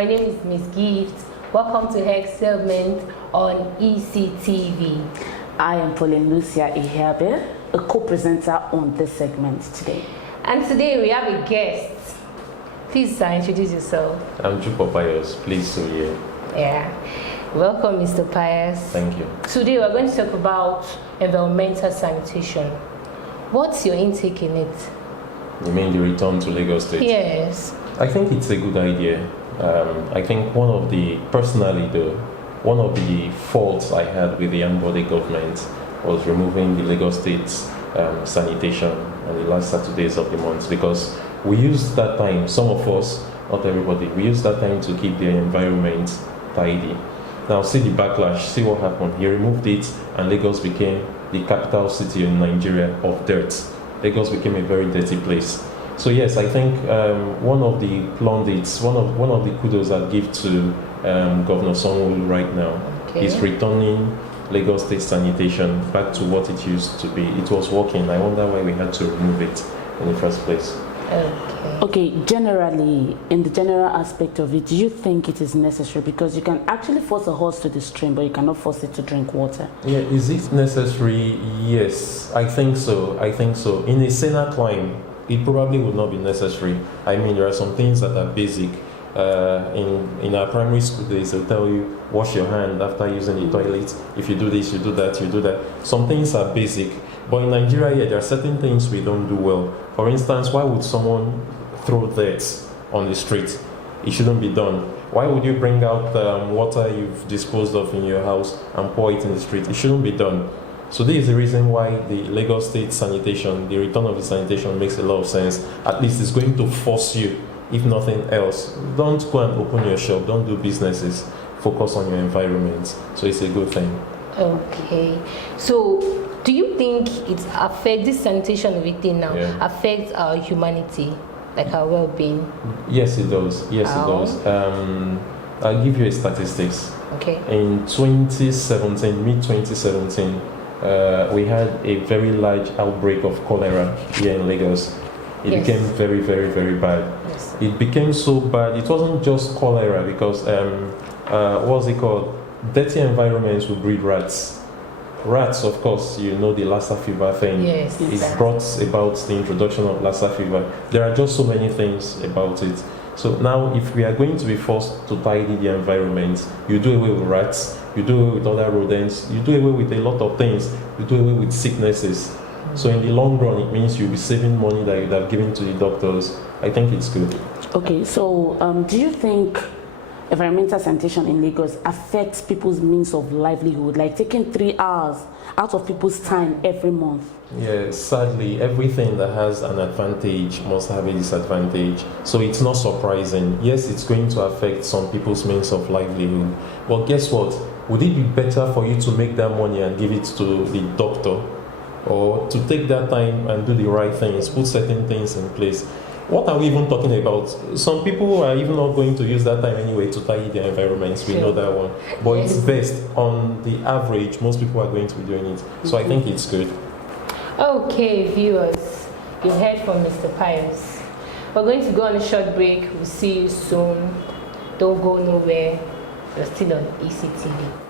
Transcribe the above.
My name is Miss Gift. Welcome to Hex segment on ECTV. I am Pauline Lucia Ihabe, a co-presenter on this segment today. And today we have a guest. Please introduce yourself. I'm Jupo Pius. Please to you. Yeah. Welcome, Mr. Pius. Thank you. Today we're going to talk about environmental sanitation. What's your intake in it? You mean the return to Lagos State? Yes. I think it's a good idea. I think personally though, one of the faults I had with the Ambode government was removing the Lagos State sanitation on the last Saturdays of the month, because we used that time, some of us, not everybody, we used that time to keep the environment tidy. Now see the backlash, see what happened. He removed it and Lagos became the capital city in Nigeria of dirt. Lagos became a very dirty place. So yes, I think one of the plaudits, one of the kudos I give to Governor Sanwo-Olu right now is returning Lagos State sanitation back to what it used to be. It was working. I wonder why we had to remove it in the first place. Okay, generally, in the general aspect of it, do you think it is necessary? Because you can actually force a horse to the stream, but you cannot force it to drink water. Yeah, is it necessary? Yes, I think so. I think so. In a saner climate, it probably would not be necessary. I mean, there are some things that are basic. In our primary school days, they'll tell you, wash your hand after using the toilet. If you do this, you do that, you do that. Some things are basic. But in Nigeria, yeah, there are certain things we don't do well. For instance, why would someone throw dirt on the street? It shouldn't be done. Why would you bring out water you've disposed of in your house and pour it in the street? It shouldn't be done. So this is the reason why the Lagos State sanitation, the return of the sanitation makes a lot of sense. At least it's going to force you, if nothing else. Don't go and open your shop, don't do businesses. Focus on your environment. So it's a good thing. Okay. So do you think it affects this sanitation of it now affects our humanity, like our well-being? Yes, it does. Yes, it does. I'll give you a statistics. Okay. In 2017, mid-2017, we had a very large outbreak of cholera here in Lagos. It became very, very, very bad. Yes. It became so bad. It wasn't just cholera because, what's it called? Dirty environments will breed rats. Rats, of course, you know the Lassa fever thing. Yes. It brought about the introduction of Lassa fever. There are just so many things about it. So now, if we are going to be forced to tidy the environment, you do away with rats, you do away with other rodents, you do away with a lot of things, you do away with sicknesses. So in the long run, it means you'll be saving money that you'd have given to the doctors. I think it's good. Okay, so do you think environmental sanitation in Lagos affects people's means of livelihood, like taking 3 hours out of people's time every month? Yeah, sadly, everything that has an advantage must have a disadvantage. So it's not surprising. Yes, it's going to affect some people's means of livelihood. But guess what? Would it be better for you to make that money and give it to the doctor, or to take that time and do the right things, put certain things in place? What are we even talking about? Some people are even not going to use that time anyway to tidy their environments. We know that one. But it's best. On the average, most people are going to be doing it. So I think it's good. Okay, viewers, you heard from Mr. Pius. We're going to go on a short break. We'll see you soon. Don't go nowhere. You're still on ECTV.